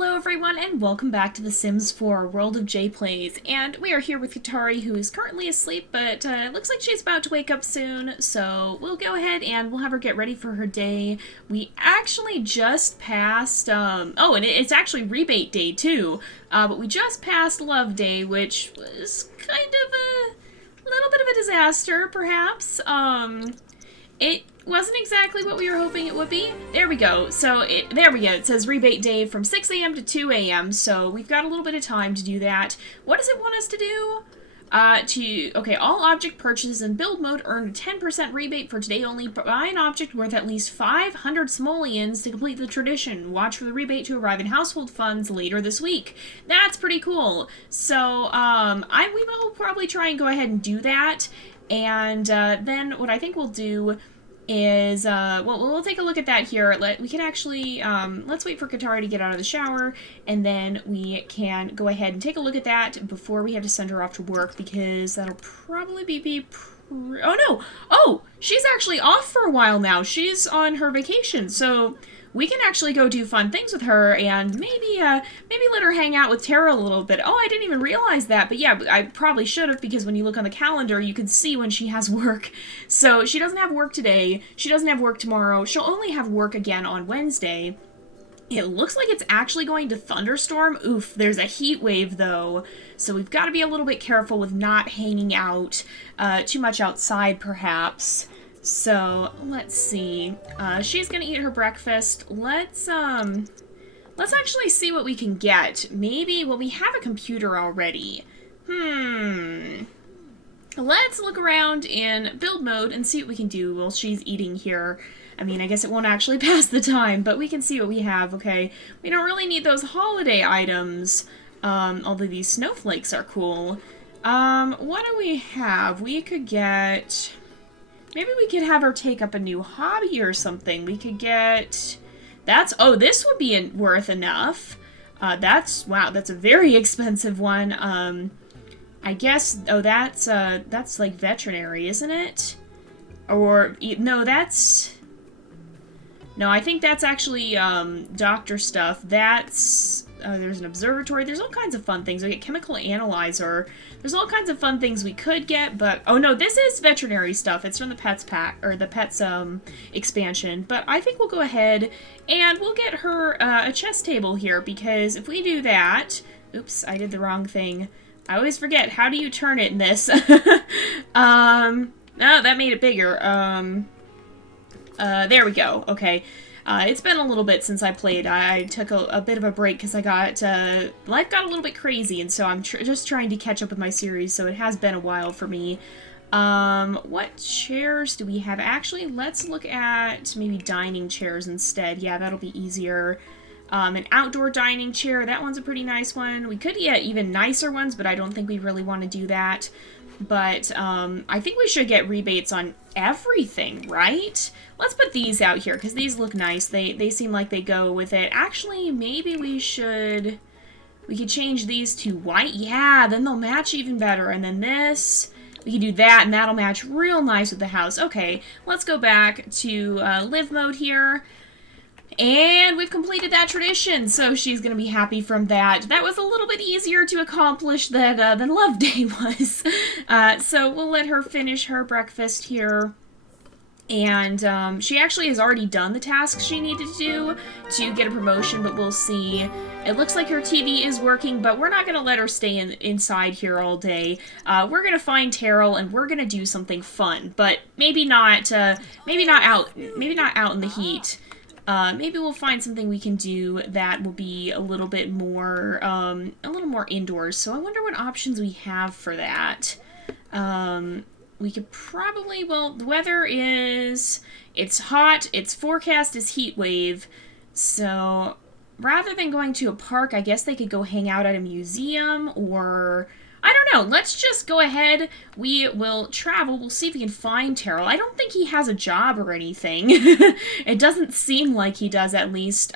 Hello everyone and welcome back to The Sims 4 World of JayPlays, and we are here with Katari, who is currently asleep, but it looks like she's about to wake up soon, so we'll go ahead and we'll have her get ready for her day. We actually just passed, and it's actually Rebate Day too, but we just passed Love Day, which was kind of a little bit of a disaster, perhaps. It wasn't exactly what we were hoping it would be. There we go. So, there we go. It says Rebate Day from 6 a.m. to 2 a.m., so we've got a little bit of time to do that. What does it want us to do? Okay, all object purchases in build mode earn a 10% rebate for today only. Buy an object worth at least 500 simoleons to complete the tradition. Watch for the rebate to arrive in household funds later this week. That's pretty cool. So, we will probably try and go ahead and do that. And then what I think we'll do is, we'll take a look at that here. We can actually, let's wait for Katari to get out of the shower, and then we can go ahead and take a look at that before we have to send her off to work, because that'll probably oh no! Oh! She's actually off for a while now. She's on her vacation, so we can actually go do fun things with her, and maybe let her hang out with Tara a little bit. Oh, I didn't even realize that, but yeah, I probably should have, because when you look on the calendar, you can see when she has work. So she doesn't have work today, she doesn't have work tomorrow, she'll only have work again on Wednesday. It looks like it's actually going to thunderstorm. Oof, there's a heat wave though, so we've got to be a little bit careful with not hanging out too much outside, perhaps. So, let's see. She's gonna eat her breakfast. Let's actually see what we can get. Maybe, well, we have a computer already. Let's look around in build mode and see what we can do while she's eating here. I mean, I guess it won't actually pass the time, but we can see what we have, okay? We don't really need those holiday items, although these snowflakes are cool. What do we have? We could get... Maybe we could have her take up a new hobby or something. We could get... Oh, this would be worth enough. Wow, that's a very expensive one. I guess... Oh, that's like veterinary, isn't it? Or... No, that's... No, I think that's actually, doctor stuff. That's... there's an observatory. There's all kinds of fun things. We get chemical analyzer. There's all kinds of fun things we could get, but... Oh, no, this is veterinary stuff. It's from the Pets pack, or the Pets, expansion. But I think we'll go ahead and we'll get her, a chess table here, because if we do that... Oops, I did the wrong thing. I always forget. How do you turn it in this? No, that made it bigger. There we go. Okay. It's been a little bit since I played. I took a bit of a break because I got, life got a little bit crazy, and so I'm just trying to catch up with my series, so it has been a while for me. What chairs do we have? Actually, let's look at maybe dining chairs instead. Yeah, that'll be easier. An outdoor dining chair, that one's a pretty nice one. We could get even nicer ones, but I don't think we really want to do that. But, I think we should get rebates on everything, right? Let's put these out here, because these look nice. They seem like they go with it. Actually, maybe we could change these to white. Yeah, then they'll match even better. And then this, we can do that, and that'll match real nice with the house. Okay, let's go back to live mode here. And we've completed that tradition, so she's going to be happy from that. That was a little bit easier to accomplish than Love Day was. So we'll let her finish her breakfast here. And she actually has already done the tasks she needed to do to get a promotion, but we'll see. It looks like her TV is working, but we're not going to let her stay inside here all day. We're going to find Terrell, and we're going to do something fun, but maybe not out in the heat. Maybe we'll find something we can do that will be a little bit more, indoors. So I wonder what options we have for that. We could probably, well, the weather is, it's hot, its forecast is heat wave. So rather than going to a park, I guess they could go hang out at a museum, or... I don't know. Let's just go ahead. We will travel. We'll see if we can find Terrell. I don't think he has a job or anything. It doesn't seem like he does, at least.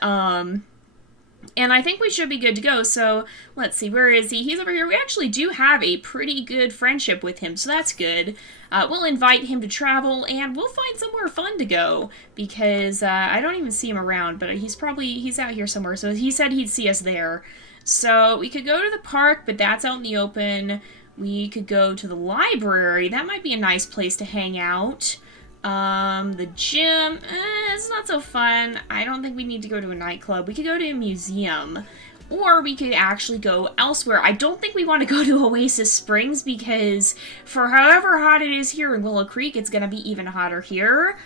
And I think we should be good to go, so let's see, where is he? He's over here. We actually do have a pretty good friendship with him, so that's good. We'll invite him to travel, and we'll find somewhere fun to go, because I don't even see him around, but he's out here somewhere, so he said he'd see us there. So we could go to the park, but that's out in the open. We could go to the library. That might be a nice place to hang out. The gym, it's not so fun. I don't think we need to go to a nightclub. We could go to a museum, or we could actually go elsewhere. I don't think we want to go to Oasis Springs, because for however hot it is here in Willow Creek, it's going to be even hotter here.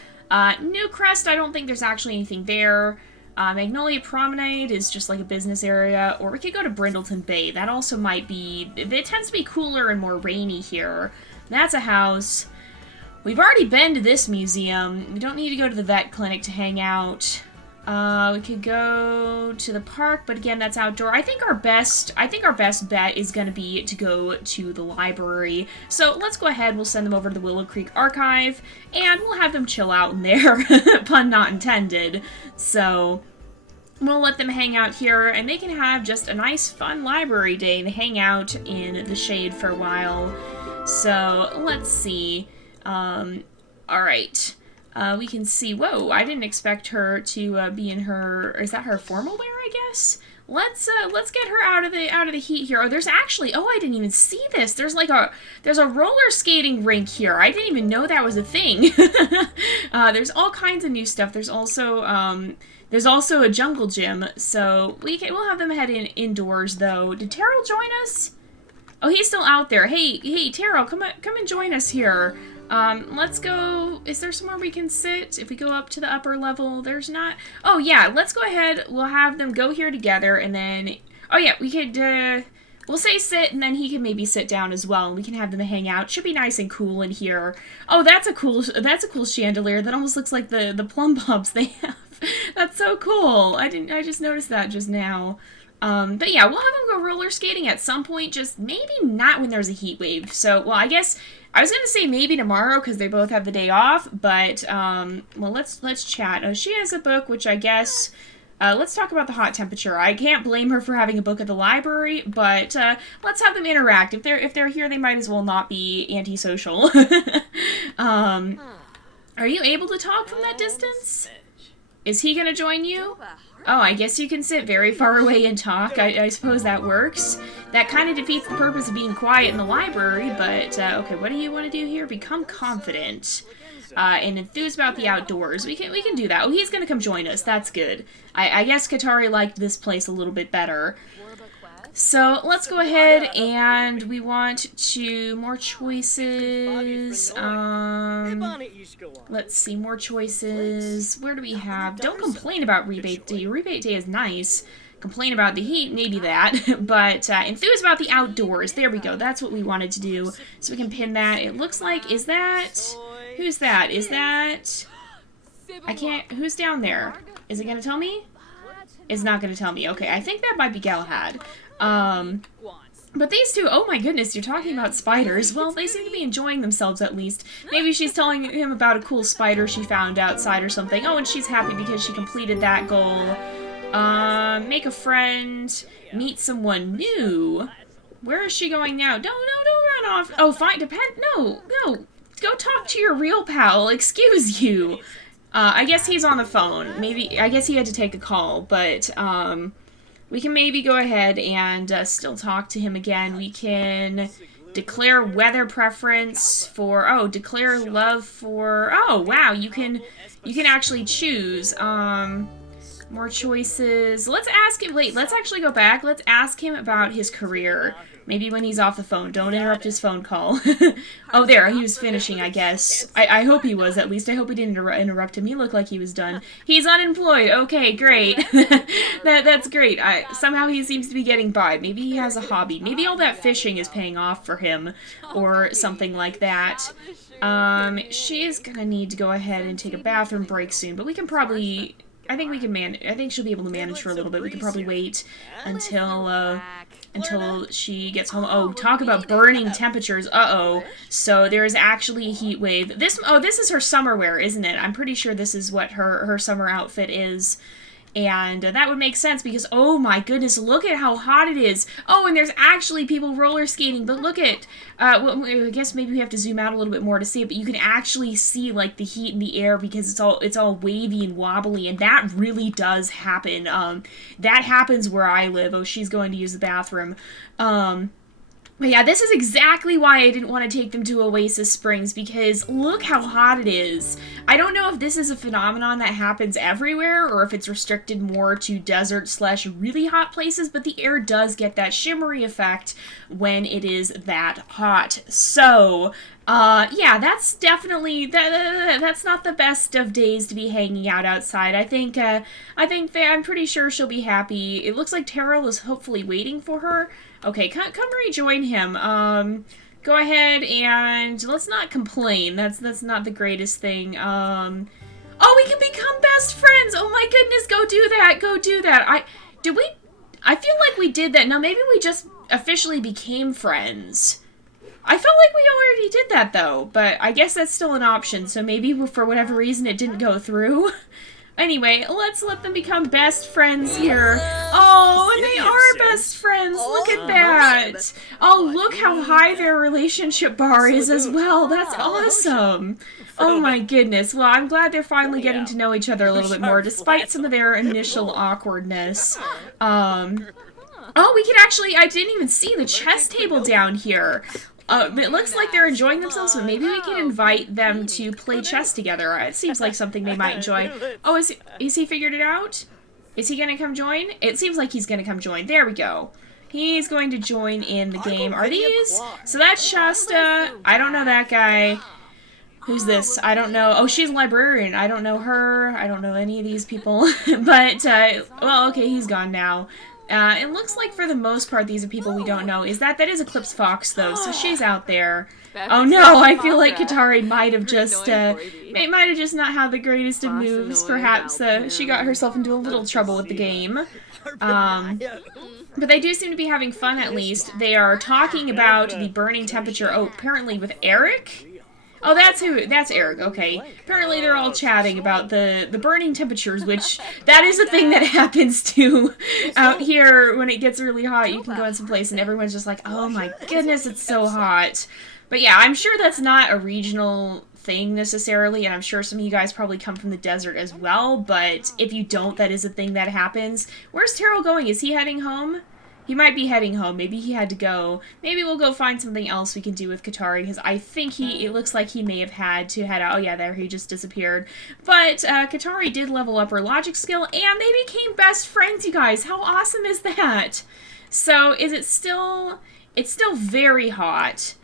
New Crest, I don't think there's actually anything there. Magnolia Promenade is just like a business area, or we could go to Brindleton Bay. That also might be, it tends to be cooler and more rainy here. That's a house. We've already been to this museum. We don't need to go to the vet clinic to hang out. We could go to the park, but again, that's outdoor. I think our best bet is going to be to go to the library. So let's go ahead. We'll send them over to the Willow Creek Archive, and we'll have them chill out in there. Pun not intended. So we'll let them hang out here, and they can have just a nice, fun library day and hang out in the shade for a while. So let's see. Alright. We can see, whoa, I didn't expect her to be in her, is that her formal wear, I guess? Let's get her out of the heat here. Oh, there's actually, oh, I didn't even see this. There's a roller skating rink here. I didn't even know that was a thing. There's all kinds of new stuff. There's also a jungle gym, so we'll have them head indoors, though. Did Terrell join us? Oh, he's still out there. Hey, Terrell, come and join us here. Let's go. Is there somewhere we can sit? If we go up to the upper level, there's not. Oh, yeah, let's go ahead. We'll have them go here together, and then, oh, yeah, we could, we'll say sit, and then he can maybe sit down as well, and we can have them hang out. Should be nice and cool in here. Oh, that's a cool chandelier. That almost looks like the plum bulbs they have. That's so cool. I just noticed that just now. But yeah, we'll have them go roller skating at some point, just maybe not when there's a heat wave. So, well, I guess I was gonna say maybe tomorrow because they both have the day off, but well, let's chat. She has a book, which I guess let's talk about the hot temperature. I can't blame her for having a book at the library, but let's have them interact. If they're here, they might as well not be antisocial. Are you able to talk from that distance? Is he gonna join you? Oh, I guess you can sit very far away and talk. I suppose that works. That kind of defeats the purpose of being quiet in the library, but, okay, what do you want to do here? Become confident. And enthused about the outdoors. We can do that. Oh, he's gonna come join us. That's good. I guess Katari liked this place a little bit better. So, let's go ahead, and we want more choices. Let's see, more choices. Where do we have? Don't complain about Rebate Day. Rebate Day is nice. Complain about the heat, maybe that. But, enthuse about the outdoors. There we go. That's what we wanted to do. So we can pin that. It looks like, is that... Who's that? Is that... I can't... Who's down there? Is it gonna tell me? It's not gonna tell me. Okay, I think that might be Galahad. But these two, oh my goodness, you're talking about spiders. Well, they seem to be enjoying themselves at least. Maybe she's telling him about a cool spider she found outside or something. Oh, and she's happy because she completed that goal. Make a friend, meet someone new. Where is she going now? Don't run off. Oh, fine, no, go talk to your real pal, excuse you. I guess he's on the phone. Maybe, I guess he had to take a call, but, we can maybe go ahead and still talk to him again. We can declare weather preference for, oh, declare love for, oh, wow, you can actually choose. More choices. Let's ask him, wait, let's actually go back. Let's ask him about his career. Maybe when he's off the phone. Don't interrupt his phone call. Oh, there, he was finishing, I guess. I hope he was, at least. I hope we didn't interrupt him. He looked like he was done. He's unemployed. Okay, great. That's great. Somehow he seems to be getting by. Maybe he has a hobby. Maybe all that fishing is paying off for him, or something like that. She is gonna need to go ahead and take a bathroom break soon, but we can probably... I think she'll be able to manage for a little bit. We can probably wait until she gets home. Oh, talk about burning temperatures. Uh-oh. So there is actually a heat wave. This is her summer wear, isn't it? I'm pretty sure this is what her summer outfit is. And that would make sense because, oh my goodness, look at how hot it is. Oh, and there's actually people roller skating, but look at, well, I guess maybe we have to zoom out a little bit more to see it, but you can actually see, like, the heat in the air because it's all wavy and wobbly, and that really does happen. That happens where I live. Oh, she's going to use the bathroom. But yeah, this is exactly why I didn't want to take them to Oasis Springs, because look how hot it is. I don't know if this is a phenomenon that happens everywhere, or if it's restricted more to desert/really hot places, but the air does get that shimmery effect when it is that hot. So, yeah, that's definitely, that's not the best of days to be hanging out outside. I'm pretty sure she'll be happy. It looks like Terrell is hopefully waiting for her. Okay, come rejoin him. Go ahead and let's not complain. That's not the greatest thing. Oh, we can become best friends. Oh my goodness, go do that. Go do that. I feel like we did that. Now maybe we just officially became friends. I felt like we already did that though, but I guess that's still an option. So maybe for whatever reason it didn't go through. Anyway, let's let them become best friends here. Oh, and they are best friends. Look at that. Oh, look how high their relationship bar is as well. That's awesome. Oh my goodness. Well, I'm glad they're finally getting to know each other a little bit more, despite some of their initial awkwardness. Oh, we can actually, I didn't even see the chess table down here. It looks like they're enjoying themselves, so maybe we can invite them to play chess together. It seems like something they might enjoy. Oh, is he figured it out? Is he gonna come join? It seems like he's gonna come join. There we go. He's going to join in the game. Are these? So that's Shasta. I don't know that guy. Who's this? I don't know. Oh, she's a librarian. I don't know her. I don't know any of these people. But, well, okay, he's gone now. It looks like for the most part these are people we don't know. That is Eclipse Fox though, so she's out there. Oh no, I feel like Katari might have just not had the greatest of moves. Perhaps she got herself into a little trouble with the game. But they do seem to be having fun at least. They are talking about the burning temperature. Oh, apparently with Eric? Oh, that's Eric, okay. Apparently they're all chatting about the burning temperatures, which that is a thing that happens too out here when it gets really hot. You can go in some place and everyone's just like, oh my goodness, it's so hot. But yeah, I'm sure that's not a regional thing necessarily, and I'm sure some of you guys probably come from the desert as well, but if you don't, that is a thing that happens. Where's Terrell going? Is he heading home? He might be heading home. Maybe he had to go. Maybe we'll go find something else we can do with Katari, because I think it looks like he may have had to head out. Oh yeah, there, he just disappeared. But Katari did level up her logic skill, and they became best friends, you guys. How awesome is that? So, is it still... It's still very hot.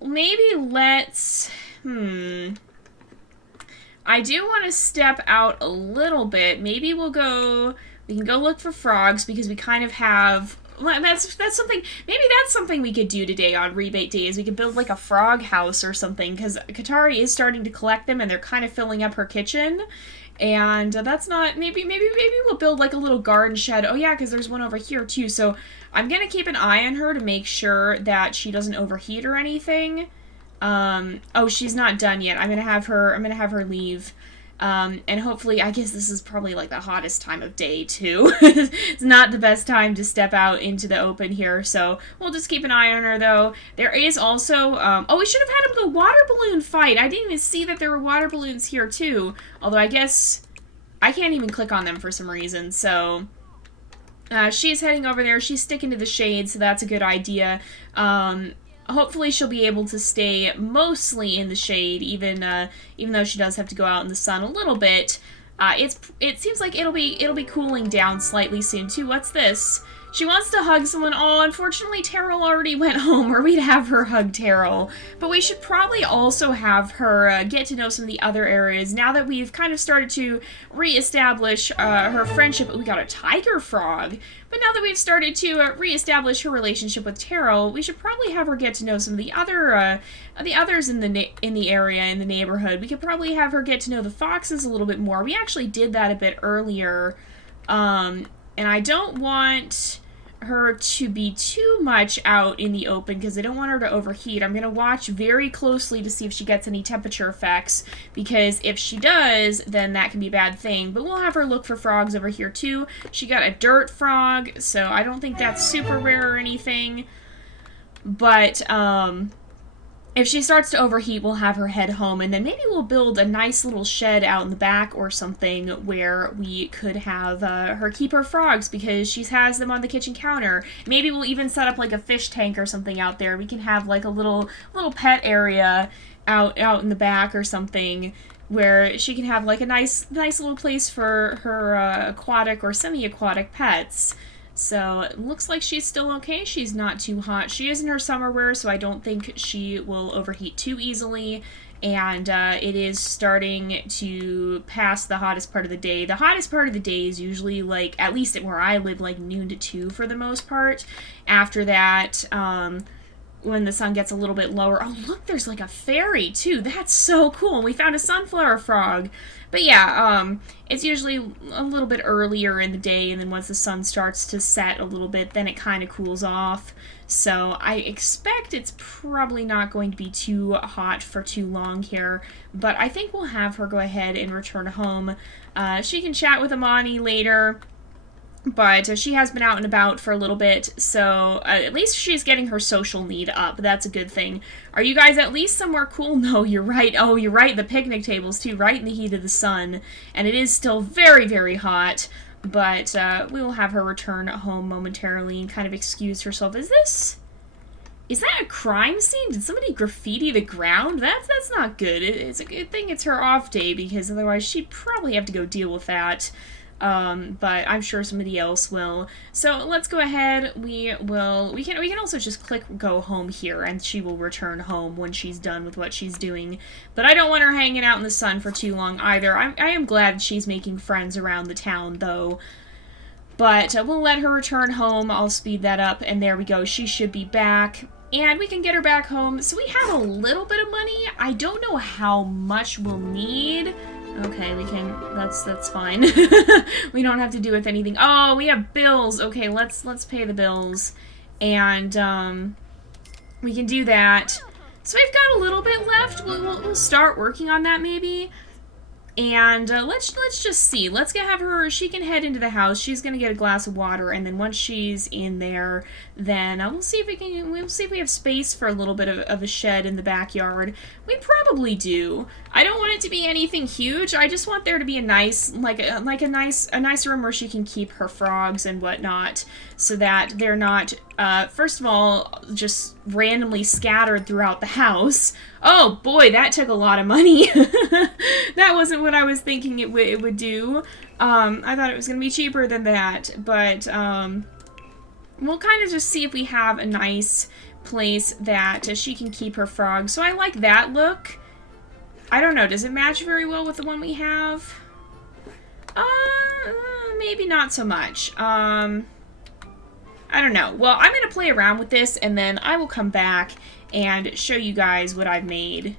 Maybe let's... I do want to step out a little bit. Maybe we'll go... We can go look for frogs because we kind of have... Well, that's something... Maybe that's something we could do today on Rebate Day, is we could build like a frog house or something, because Katari is starting to collect them and they're kind of filling up her kitchen. And that's not... Maybe we'll build like a little garden shed. Oh yeah, because there's one over here too. So I'm going to keep an eye on her to make sure that she doesn't overheat or anything. Oh, she's not done yet. I'm going to have her leave. And hopefully, I guess this is probably like the hottest time of day too. It's not the best time to step out into the open here, so we'll just keep an eye on her though. There is also, oh, we should have had the water balloon fight. I didn't even see that there were water balloons here too. Although I guess I can't even click on them for some reason, so she's heading over there. She's sticking to the shade, so that's a good idea. Hopefully she'll be able to stay mostly in the shade, even though she does have to go out in the sun a little bit. It seems like it'll be cooling down slightly soon too. What's this? She wants to hug someone. Oh, unfortunately Terrell already went home, or we'd have her hug Terrell. But we should probably also have her get to know some of the other areas now that we've kind of started to reestablish her friendship. We got a tiger frog. But now that we've started to reestablish her relationship with Terrell, we should probably have her get to know some of the others in the area, in the neighborhood. We could probably have her get to know the foxes a little bit more. We actually did that a bit earlier, and I don't want... her to be too much out in the open because I don't want her to overheat. I'm going to watch very closely to see if she gets any temperature effects, because if she does, then that can be a bad thing. But we'll have her look for frogs over here too. She got a dirt frog, so I don't think that's super rare or anything. But if she starts to overheat, we'll have her head home, and then maybe we'll build a nice little shed out in the back or something where we could have her keep her frogs, because she has them on the kitchen counter. Maybe we'll even set up like a fish tank or something out there. We can have like a little pet area out in the back or something, where she can have like a nice little place for her aquatic or semi-aquatic pets. So it looks like she's still okay. She's not too hot. She is in her summer wear, so I don't think she will overheat too easily. And it is starting to pass the hottest part of the day. The hottest part of the day is usually, like, at least at where I live, like noon to 2 for the most part. After that, when the sun gets a little bit lower. Oh, look, there's like a fairy too. That's so cool. We found a sunflower frog. But yeah, it's usually a little bit earlier in the day, and then once the sun starts to set a little bit, then it kind of cools off. So I expect it's probably not going to be too hot for too long here, but I think we'll have her go ahead and return home. She can chat with Amani later, but she has been out and about for a little bit, so at least she's getting her social need up. That's a good thing. Are you guys at least somewhere cool? No, you're right. Oh, you're right. The picnic tables, too, right in the heat of the sun. And it is still very, very hot, but we will have her return home momentarily and kind of excuse herself. Is that a crime scene? Did somebody graffiti the ground? That's not good. It's a good thing it's her off day, because otherwise she'd probably have to go deal with that. But I'm sure somebody else will. So let's go ahead. We can also just click go home here, and she will return home when she's done with what she's doing. But I don't want her hanging out in the sun for too long either. I am glad she's making friends around the town though. But we'll let her return home. I'll speed that up, and there we go. She should be back. And we can get her back home. So we have a little bit of money. I don't know how much we'll need. Okay, we can, that's fine. We don't have to do with anything. Oh, we have bills. Okay, let's pay the bills. And, we can do that. So we've got a little bit left. We'll start working on that maybe. And let's just see. Let's have her. She can head into the house. She's gonna get a glass of water, and then once she's in there, then we'll see if we have space for a little bit of a shed in the backyard. We probably do. I don't want it to be anything huge. I just want there to be a nice, a nice room where she can keep her frogs and whatnot, so that they're not, first of all, just randomly scattered throughout the house. Oh boy, that took a lot of money. That wasn't what I was thinking it would do. I thought it was going to be cheaper than that, but we'll kind of just see if we have a nice place that she can keep her frogs. So I like that look. I don't know, does it match very well with the one we have? Maybe not so much. I don't know. Well, I'm going to play around with this, and then I will come back and show you guys what I've made.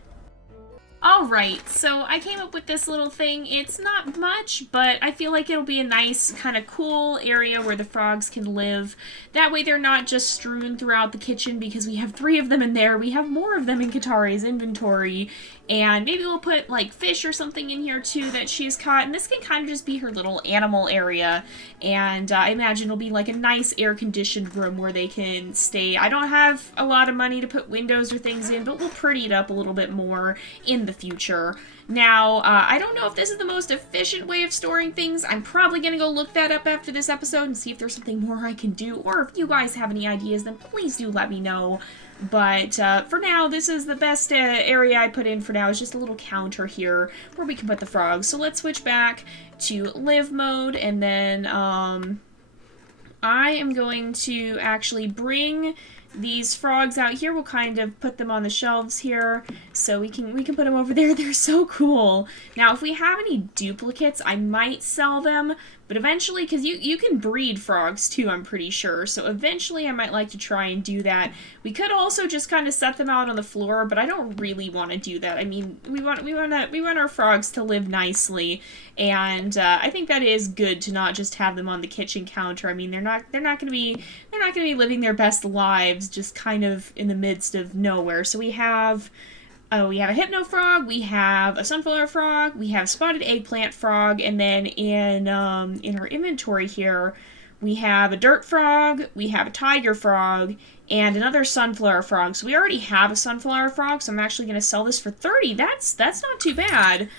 Alright, so I came up with this little thing. It's not much, but I feel like it'll be a nice, kind of cool area where the frogs can live. That way they're not just strewn throughout the kitchen, because we have 3 of them in there. We have more of them in Katari's inventory. And maybe we'll put, like, fish or something in here, too, that she's caught. And this can kind of just be her little animal area. And I imagine it'll be, like, a nice air-conditioned room where they can stay. I don't have a lot of money to put windows or things in, but we'll pretty it up a little bit more in the future. Now, I don't know if this is the most efficient way of storing things. I'm probably going to go look that up after this episode and see if there's something more I can do. Or if you guys have any ideas, then please do let me know. But for now, this is the best area I put in for now. Is just a little counter here where we can put the frogs. So let's switch back to live mode, and then I am going to actually bring these frogs out here, we'll kind of put them on the shelves here, so we can put them over there. They're so cool. Now, if we have any duplicates, I might sell them, but eventually, because you can breed frogs too, I'm pretty sure, so eventually I might like to try and do that. We could also just kind of set them out on the floor, but I don't really want to do that. I mean, we want our frogs to live nicely, and I think that is good to not just have them on the kitchen counter. I mean, they're not going to be living their best lives just kind of in the midst of nowhere. So we have a hypno frog, we have a sunflower frog, we have spotted eggplant frog, and then in our inventory here, we have a dirt frog, we have a tiger frog, and another sunflower frog. So we already have a sunflower frog, so I'm actually going to sell this for 30. That's not too bad.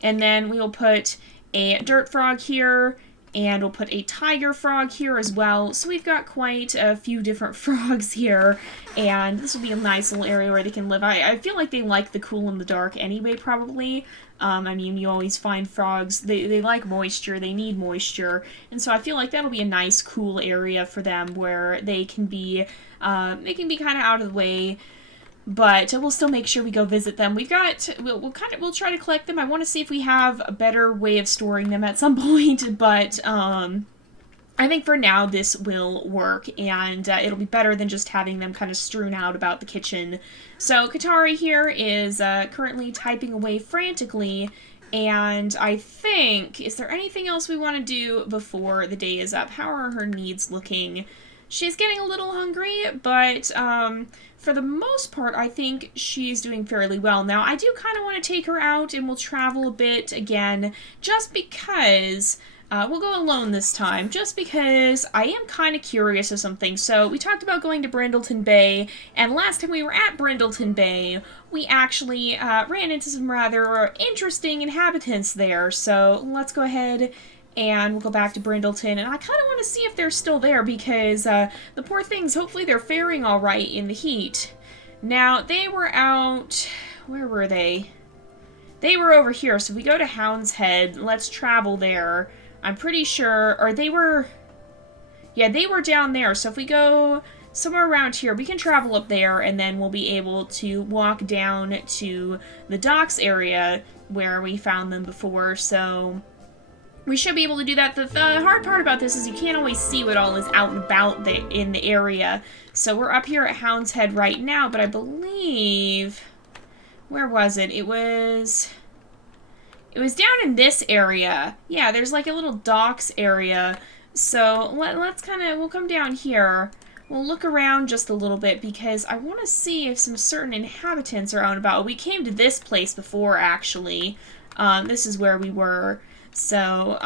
And then we will put a dirt frog here, and we'll put a tiger frog here as well. So we've got quite a few different frogs here, and this will be a nice little area where they can live. I feel like they like the cool in the dark anyway, probably. I mean, you always find frogs, they like moisture, they need moisture, and so I feel like that'll be a nice, cool area for them where they can be kind of out of the way. But we'll still make sure we go visit them. We'll try to collect them. I want to see if we have a better way of storing them at some point, but I think for now this will work, and it'll be better than just having them kind of strewn out about the kitchen. So Katari here is currently typing away frantically, and I think, is there anything else we want to do before the day is up? How are her needs looking? She's getting a little hungry, but for the most part, I think she's doing fairly well. Now, I do kind of want to take her out, and we'll travel a bit again, just because we'll go alone this time, just because I am kind of curious of something. So, we talked about going to Brindleton Bay, and last time we were at Brindleton Bay, we actually ran into some rather interesting inhabitants there. So, let's go ahead and we'll go back to Brindleton, and I kind of want to see if they're still there, because the poor things, hopefully they're faring all right in the heat. Now, they were out... Where were they? They were over here, so if we go to Hound's Head, let's travel there. I'm pretty sure... Or they were... Yeah, they were down there, so if we go somewhere around here, we can travel up there, and then we'll be able to walk down to the docks area where we found them before, so... We should be able to do that. The hard part about this is you can't always see what all is out and about in the area. So we're up here at Hound's Head right now, but I believe... Where was it? It was down in this area. Yeah, there's like a little docks area. So let's we'll come down here. We'll look around just a little bit, because I want to see if some certain inhabitants are out and about. We came to this place before, actually. This is where we were. So,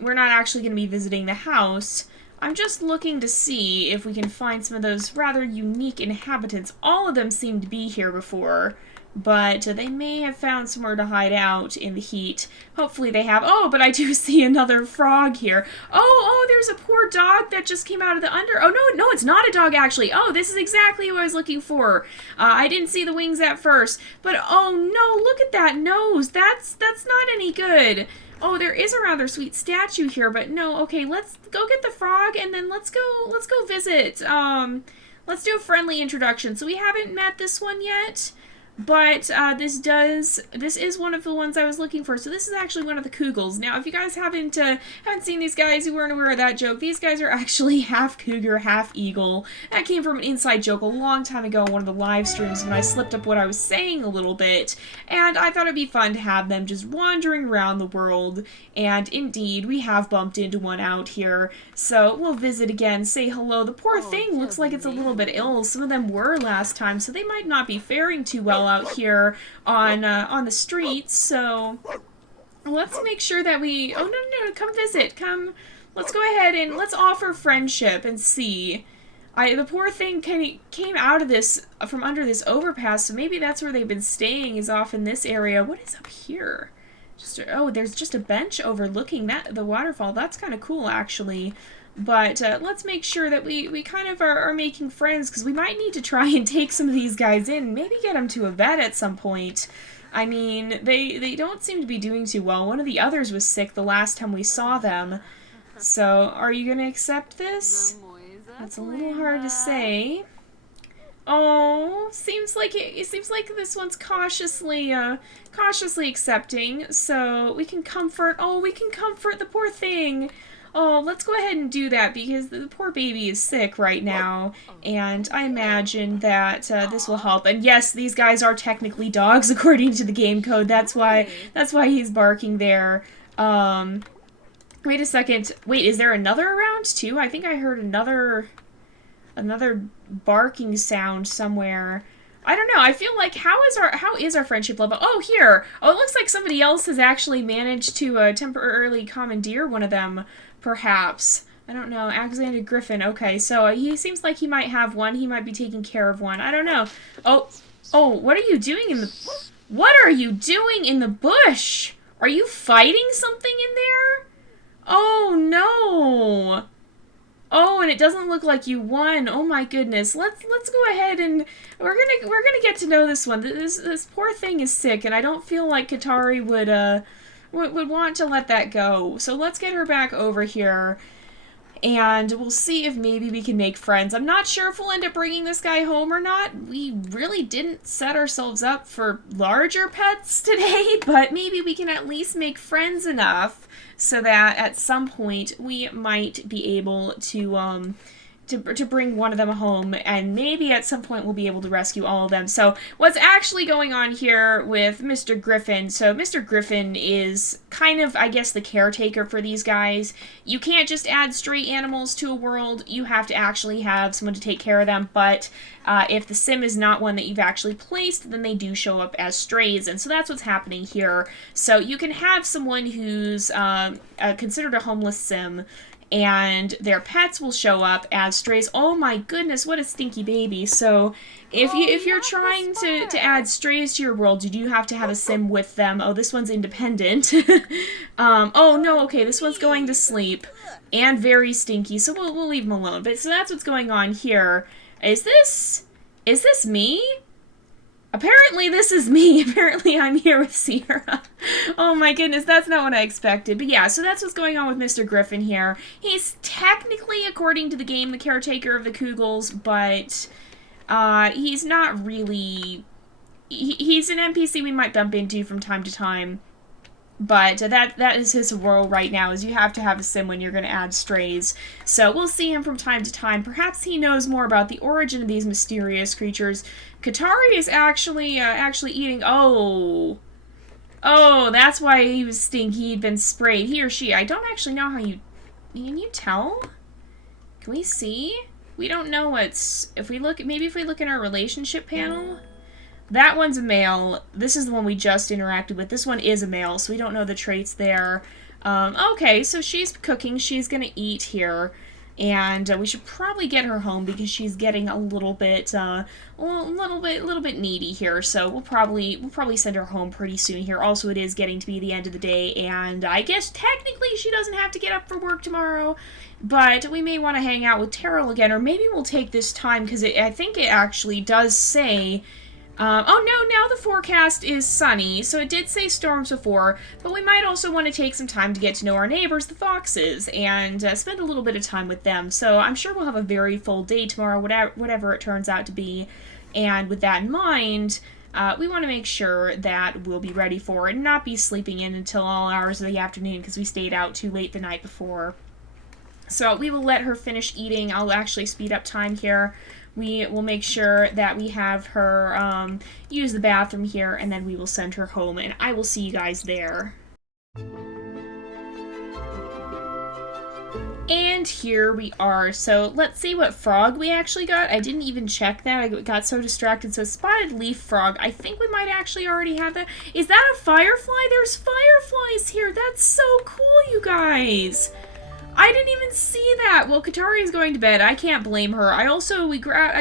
we're not actually going to be visiting the house. I'm just looking to see if we can find some of those rather unique inhabitants. All of them seem to be here before, but they may have found somewhere to hide out in the heat. Hopefully they have. Oh, but I do see another frog here. Oh, there's a poor dog that just came out of the under... Oh, no, it's not a dog, actually. Oh, this is exactly what I was looking for. I didn't see the wings at first, but oh, no, look at that nose. That's not any good. Oh, there is a rather sweet statue here, but no, okay, let's go get the frog, and then let's go visit. Let's do a friendly introduction. So we haven't met this one yet, but this is one of the ones I was looking for. So this is actually one of the Cougars. Now, if you guys haven't seen these guys, who weren't aware of that joke, these guys are actually half cougar, half eagle. That came from an inside joke a long time ago on one of the live streams when I slipped up what I was saying a little bit, and I thought it'd be fun to have them just wandering around the world, and indeed, we have bumped into one out here, so we'll visit again, say hello. The poor thing looks like it's a little bit ill. Some of them were last time, so they might not be faring too well out here on the streets, so let's make sure that we... Oh, no, come visit. Come, let's go ahead and let's offer friendship and see. The poor thing came out of this, from under this overpass, so maybe that's where they've been staying, is off in this area. What is up here? There's just a bench overlooking the waterfall. That's kind of cool, actually. But let's make sure that we kind of are making friends, because we might need to try and take some of these guys in, maybe get them to a vet at some point. I mean, they don't seem to be doing too well. One of the others was sick the last time we saw them. So, are you going to accept this? That's a little hard to say. Oh, it seems like this one's cautiously accepting. So we can comfort. Oh, we can comfort the poor thing. Oh, let's go ahead and do that because the poor baby is sick right now, and I imagine that this will help. And yes, these guys are technically dogs according to the game code. That's why he's barking there. Wait a second. Wait, is there another around too? I think I heard another barking sound somewhere. I don't know. I feel like how is our friendship level? Oh, here. Oh, it looks like somebody else has actually managed to temporarily commandeer one of them, perhaps. I don't know. Alexander Griffin. Okay, so he seems like he might have one. He might be taking care of one. I don't know. Oh, what are you doing in the... What are you doing in the bush? Are you fighting something in there? Oh, no. Oh, and it doesn't look like you won. Oh my goodness. Let's go ahead and we're gonna get to know this one. This poor thing is sick, and I don't feel like Katari would want to let that go. So let's get her back over here, and we'll see if maybe we can make friends. I'm not sure if we'll end up bringing this guy home or not. We really didn't set ourselves up for larger pets today, but maybe we can at least make friends enough so that at some point we might be able to bring one of them home, and maybe at some point we'll be able to rescue all of them. So what's actually going on here with Mr. Griffin? So Mr. Griffin is kind of, I guess, the caretaker for these guys. You can't just add stray animals to a world. You have to actually have someone to take care of them, but if the sim is not one that you've actually placed, then they do show up as strays, and so that's what's happening here. So you can have someone who's considered a homeless sim, and their pets will show up as strays. Oh my goodness, what a stinky baby. So if you're trying to add strays to your world, you do have to have a sim with them. Oh, this one's independent. Oh no, okay, this one's going to sleep and very stinky, so we'll leave him alone. But so that's what's going on here. Is this me? Apparently this is me. Apparently I'm here with Sierra. Oh my goodness, that's not what I expected. But yeah, so that's what's going on with Mr. Griffin here. He's technically, according to the game, the caretaker of the Kugels, but he's not really... He's an NPC we might bump into from time to time. But that is his role right now, is you have to have a sim when you're going to add strays. So we'll see him from time to time. Perhaps he knows more about the origin of these mysterious creatures. Katari is actually eating... Oh, that's why he was stinky. He'd been sprayed. He or she. I don't actually know how you... Can you tell? Can we see? We don't know what's... Maybe if we look in our relationship panel... That one's a male. This is the one we just interacted with. This one is a male, so we don't know the traits there. Okay, so she's cooking. She's gonna eat here, and we should probably get her home because she's getting a little bit needy here. So we'll probably send her home pretty soon here. Also, it is getting to be the end of the day, and I guess technically she doesn't have to get up for work tomorrow. But we may want to hang out with Terrell again, or maybe we'll take this time because I think it actually does say. Oh no, now the forecast is sunny, so it did say storms before, but we might also want to take some time to get to know our neighbors, the foxes, and spend a little bit of time with them. So I'm sure we'll have a very full day tomorrow, whatever it turns out to be. And with that in mind, we want to make sure that we'll be ready for it and not be sleeping in until all hours of the afternoon because we stayed out too late the night before. So we will let her finish eating. I'll actually speed up time here. We will make sure that we have her use the bathroom here, and then we will send her home, and I will see you guys there. And here we are. So let's see what frog we actually got. I didn't even check that. I got so distracted. So spotted leaf frog. I think we might actually already have that. Is that a firefly? There's fireflies here. That's so cool, you guys. I didn't even see that. Well, Katari is going to bed. I can't blame her. I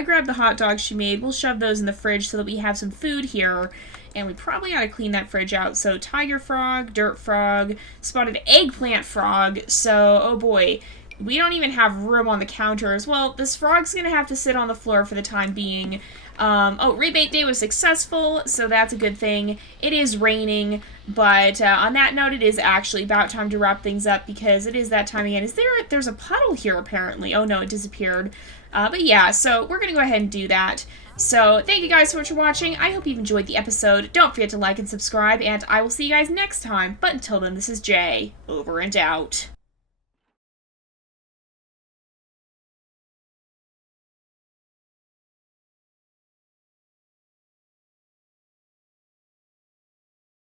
grabbed the hot dogs she made. We'll shove those in the fridge so that we have some food here. And we probably ought to clean that fridge out. So tiger frog, dirt frog, spotted eggplant frog. So, oh boy, we don't even have room on the counters. Well, this frog's going to have to sit on the floor for the time being. Oh, rebate day was successful, so that's a good thing. It is raining, but on that note, it is actually about time to wrap things up because it is that time again. There's a puddle here apparently. Oh no, it disappeared. But yeah, so we're going to go ahead and do that. So thank you guys so much for watching. I hope you've enjoyed the episode. Don't forget to like and subscribe, and I will see you guys next time. But until then, this is Jay, over and out.